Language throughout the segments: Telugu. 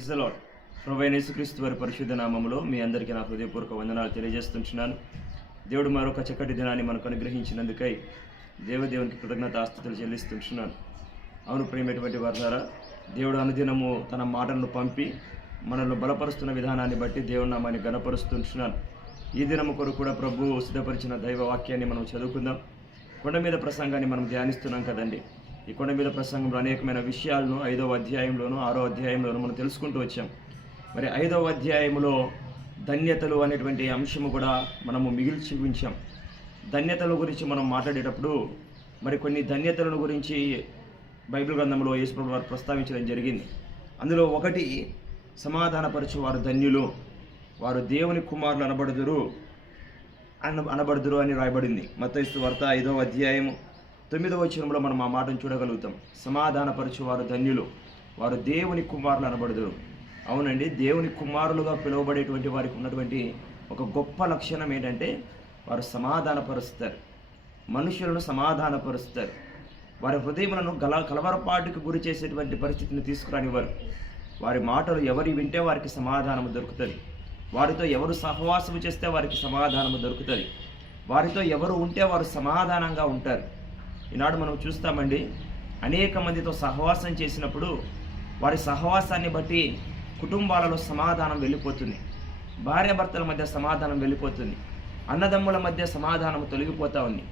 ప్రైజ్ ద లాడ్ ప్రభు యేసుక్రీస్తు వారి పరిశుద్ధ నామంలో మీ అందరికీ నా హృదయపూర్వక వందనాలు తెలియజేస్తుంటున్నాను. దేవుడు మరొక చక్కటి దినాన్ని మనకు అనుగ్రహించినందుకై దేవదేవునికి కృతజ్ఞత ఆస్తుతులు చెల్లిస్తుంటున్నాను. అవును ప్రేమటువంటి వారి ద్వారా దేవుడు అనుదినము తన మాటలను పంపి మనల్ని బలపరుస్తున్న విధానాన్ని బట్టి దేవుడు నామాన్ని గణపరుస్తుంటున్నాను ఈ దినము కొరకు కూడా ప్రభు సిద్ధపరిచిన దైవ వాక్యాన్ని మనం చదువుకుందాం. కొండ మీద ప్రసంగాన్ని మనం ధ్యానిస్తున్నాం కదండి. మీద ప్రసంగంలో అనేకమైన విషయాలను ఐదవ అధ్యాయంలోను ఆరో అధ్యాయంలోను మనం తెలుసుకుంటూ వచ్చాం. మరి ఐదవ అధ్యాయంలో ధన్యతలు అనేటువంటి అంశము కూడా మనము మిగిల్చి ఉంచాం. ధన్యతల గురించి మనం మాట్లాడేటప్పుడు మరి కొన్ని ధన్యతలను గురించి బైబిల్ గ్రంథంలో యేసుప్రభు వారు ప్రస్తావించడం జరిగింది. అందులో ఒకటి సమాధానపరచు వారు ధన్యులు వారు దేవుని కుమారులు అనబడుదురు అన అనబడుదురు అని రాయబడింది. మత్తయిస్తు వార్త ఐదవ అధ్యాయము తొమ్మిదవ వచనంలో మనం ఆ మాటను చూడగలుగుతాం. సమాధానపరచు వారు ధన్యులు. వారు దేవుని కుమారులు అనబడుదురు. అవునండి దేవుని కుమారులుగా పిలువబడేటువంటి వారికి ఉన్నటువంటి ఒక గొప్ప లక్షణం ఏంటంటే వారు సమాధానపరుస్తారు. మనుషులను సమాధానపరుస్తారు. వారి హృదయములను గల కలవరపాటుకు గురి చేసేటువంటి పరిస్థితిని తీసుకురానివ్వరు. వారి మాటలు ఎవరి వింటే వారికి సమాధానం దొరుకుతుంది. వారితో ఎవరు సహవాసము చేస్తే వారికి సమాధానము దొరుకుతుంది. వారితో ఎవరు ఉంటే వారు సమాధానంగా ఉంటారు. ఈనాడు మనం చూస్తామండి అనేక మందితో సహవాసం చేసినప్పుడు వారి సహవాసాన్ని బట్టి కుటుంబాలలో సమాధానం వెళ్ళిపోతుంది. భార్యాభర్తల మధ్య సమాధానం వెళ్ళిపోతుంది. అన్నదమ్ముల మధ్య సమాధానం తొలగిపోతూ ఉంది.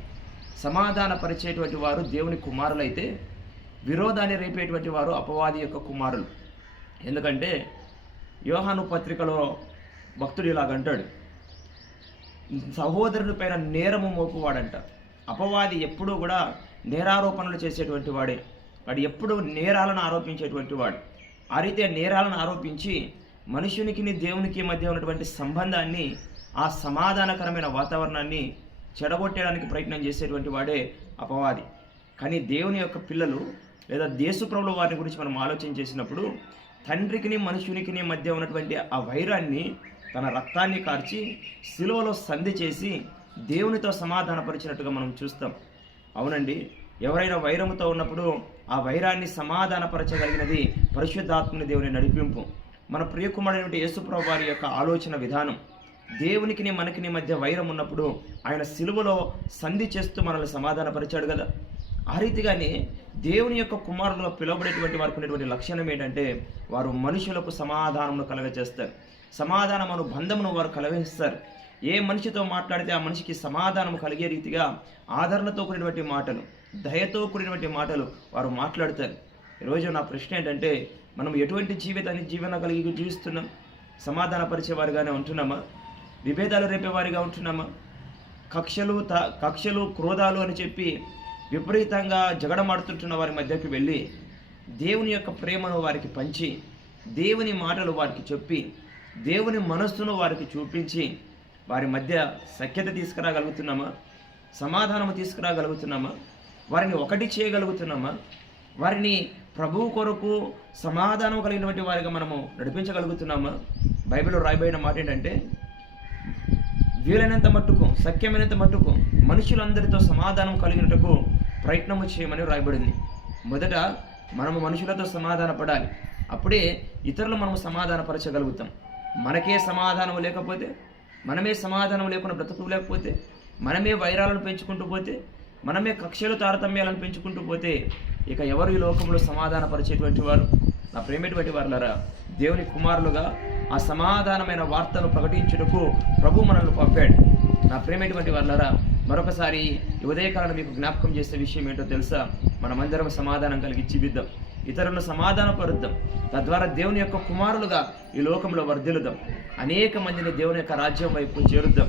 సమాధాన పరిచేటువంటి వారు దేవుని కుమారులైతే విరోధాన్ని రేపేటువంటి వారు అపవాది యొక్క కుమారులు. ఎందుకంటే యోహాను పత్రికలో భక్తుడు ఇలాగంటాడు సహోదరుని పైన నేరము మోపువాడంట. అపవాది ఎప్పుడూ కూడా నేరారోపణలు చేసేటువంటి వాడే. వాడు ఎప్పుడు నేరాలను ఆరోపించేటువంటి వాడు. ఆ రీతే నేరాలను ఆరోపించి మనుషునికి దేవునికి మధ్య ఉన్నటువంటి సంబంధాన్ని ఆ సమాధానకరమైన వాతావరణాన్ని చెడగొట్టేయడానికి ప్రయత్నం చేసేటువంటి వాడే అపవాది. కానీ దేవుని యొక్క పిల్లలు లేదా దేశప్రభుల వారిని గురించి మనం ఆలోచన చేసినప్పుడు తండ్రికిని మనుషునికి మధ్య ఉన్నటువంటి ఆ వైరాన్ని తన రక్తాన్ని కార్చి శిలువలో సంధి చేసి దేవునితో సమాధానపరిచినట్టుగా మనం చూస్తాం. అవునండి. ఎవరైనా వైరముతో ఉన్నప్పుడు ఆ వైరాన్ని సమాధానపరచగలిగినది పరిశుద్ధాత్మని దేవుని నడిపింపు. మన ప్రియకుమారుడైన యేసుప్రభు వారి యొక్క ఆలోచన విధానం. దేవునికిని మనకిని మధ్య వైరం ఉన్నప్పుడు ఆయన సిలువలో సంధి చేస్తూ మనల్ని సమాధానపరిచాడు కదా. ఆ రీతిగానే దేవుని యొక్క కుమారులుగా పిలువబడేటువంటి వారికి ఉన్నటువంటి లక్షణం ఏంటంటే వారు మనుషులకు సమాధానమును కలగజేస్తారు. సమాధానం అను బంధమును వారు కలగజేస్తారు. ఏ మనిషితో మాట్లాడితే ఆ మనిషికి సమాధానం కలిగే రీతిగా ఆదరణతో కూడినటువంటి మాటలు దయతో కూడినటువంటి మాటలు వారు మాట్లాడతారు. ఈరోజు నా ప్రశ్న ఏంటంటే మనం ఎటువంటి జీవితాన్ని జీవన కలిగి జీవిస్తున్నాం? సమాధానపరిచేవారుగానే ఉంటున్నామా? విభేదాలు రేపేవారిగా ఉంటున్నామా? కక్షలు త కక్షలు క్రోధాలు అని చెప్పి విపరీతంగా జగడమాడుతుంటున్న వారి మధ్యకి వెళ్ళి దేవుని యొక్క ప్రేమను వారికి పంచి దేవుని మాటలు వారికి చెప్పి దేవుని మనస్సును వారికి చూపించి వారి మధ్య సఖ్యత తీసుకురాగలుగుతున్నామా? సమాధానము తీసుకురాగలుగుతున్నామా? వారిని ఒకటి చేయగలుగుతున్నామా? వారిని ప్రభువు కొరకు సమాధానం కలిగినటువంటి వారిగా మనము నడిపించగలుగుతున్నామా? బైబిల్లో రాయబడిన మాట ఏంటంటే వీలైనంత మట్టుకు సఖ్యమైనంత మట్టుకు మనుషులందరితో సమాధానం కలిగినట్టుకు ప్రయత్నము చేయమని రాయబడింది. మొదట మనము మనుషులతో సమాధాన పడాలి అప్పుడే ఇతరులు మనము సమాధానపరచగలుగుతాం. మనకే సమాధానం లేకపోతే మనమే సమాధానం లేకుండా బ్రతుకు లేకపోతే మనమే వైరాలను పెంచుకుంటూ పోతే మనమే కక్షలు తారతమ్యాలను పెంచుకుంటూ పోతే ఇక ఎవరు ఈ లోకంలో సమాధానపరిచేటువంటి వారు? నా ప్రేమటువంటి వారులరా దేవుని కుమారులుగా ఆ సమాధానమైన వార్తను ప్రకటించుటకు ప్రభు మనల్ని పంపాడు. నా ప్రేమటువంటి వారులరా మరొకసారి ఉదయకాలను మీకు జ్ఞాపకం చేసే విషయం ఏంటో తెలుసా? మనమందరం సమాధానం కలిగి జీవిద్దాం. ఇతరులను సమాధానపరుద్దాం. తద్వారా దేవుని యొక్క కుమారులుగా ఈ లోకంలో వర్ధిలుదాం అనేక మందిని దేవుని యొక్క రాజ్యం వైపు చేరుద్దాం.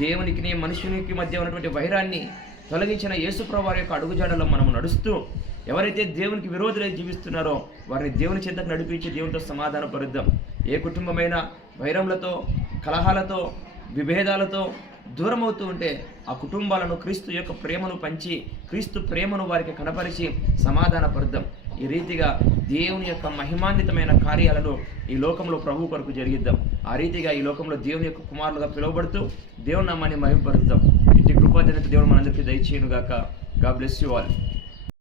దేవునికి మనుషునికి మధ్య ఉన్నటువంటి వైరాన్ని తొలగించిన యేసుప్రవారి యొక్క అడుగుజాడలో మనం నడుస్తూ ఎవరైతే దేవునికి విరోధులై జీవిస్తున్నారో వారిని దేవుని చింతకు నడిపించి దేవునితో సమాధానపరుద్దాం. ఏ కుటుంబమైనా వైరములతో కలహాలతో విభేదాలతో దూరం అవుతూ ఉంటే ఆ కుటుంబాలను క్రీస్తు యొక్క ప్రేమను పంచి క్రీస్తు ప్రేమను వారికి కనపరిచి సమాధానపరుద్దాం. ఈ రీతిగా దేవుని యొక్క మహిమాన్వితమైన కార్యాలను ఈ లోకంలో ప్రభు కొరకు జరిగిద్దాం. ఆ రీతిగా ఈ లోకంలో దేవుని యొక్క కుమారులుగా పిలువబడుతూ దేవుని నామాన్ని మహిమపరుద్దాం ఇంటి కృపాజనత దేవుడు మనందరికీ దయచేయను గాక గా బ్లెస్ యూ ఆల్